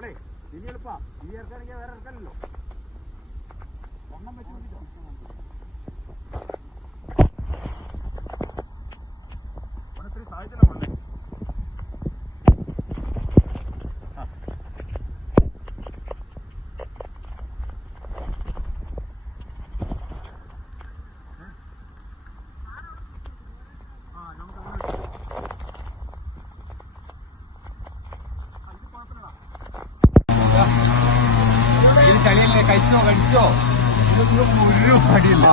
നമ്മളെ ഇനി എളുപ്പാ ഈ ഇറക്കാണെങ്കിൽ വേറെ ഇറക്കാനല്ലോ ചളിയല്ലേ കഴിച്ചോ കഴിച്ചോ ഒരു പടിയില്ല